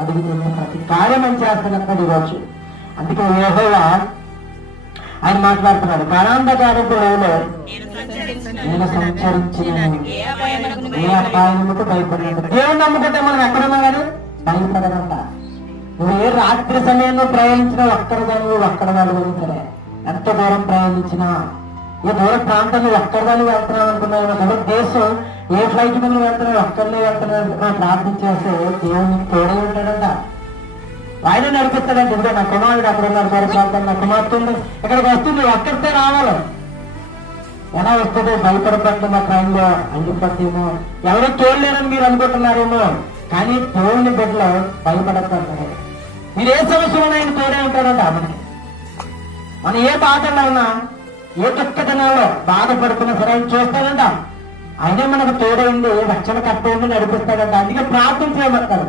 అడుగుతున్న ప్రతి కార్యం అని చేస్తున్నప్పుడు ఈరోజు. అందుకే యెహోవా ఆయన మాట్లాడుతున్నాడు, కారాంధకారపు లోయలో నేను సంచరించిన ఏ అపాయముకు భయపడినట్టు. దేవుని నమ్ముకుంటే మనం ఎక్కడున్నా కానీ భయపడదంట. నువ్వు ఏ రాత్రి సమయంలో ప్రయాణించినా ఒక్కడదాని సరే, ఎంత దూరం ప్రయాణించినా, ఏ దూర ప్రాంతంలో ఒక్కడదాన్ని వెళ్తున్నావు అనుకున్నావు, దేశం ఏ ఫ్లైట్ మీద వెళ్తున్నావు ఒక్కరినే వెళ్తున్నావు ప్రార్థించేస్తే దేవుని తోడే ఉంటాడంట. ఆయన నడిపిస్తాడంటే, ఇదిగో నా కుమారుడు అక్కడ ఉన్నారు, కొరసాగుతాను, నా కుమార్తె ఉంది ఇక్కడికి వస్తుంది, ఒక్కరితే రావాలి. ఎలా వస్తుందో భయపడపట్ల మా ట్రైన్లో అండిపోతేమో, ఎవరో తోడలేరని మీరు అనుకుంటున్నారేమో, కానీ తోడిని బిడ్డలో భయపడతారు. మీరు ఏ సమస్యలో ఆయన తోడే ఉంటారంట. మనం ఏ బాధల్లో ఉన్నా, ఏ దుఃఖతనాలో బాధపడుతున్నా సరే ఆయన చూస్తాడంట. ఆయనే మనకు తోడైంది, రక్షణ కర్తవ్యం నడిపిస్తాడంట. అందుకే ప్రార్థన చేయమంటారు.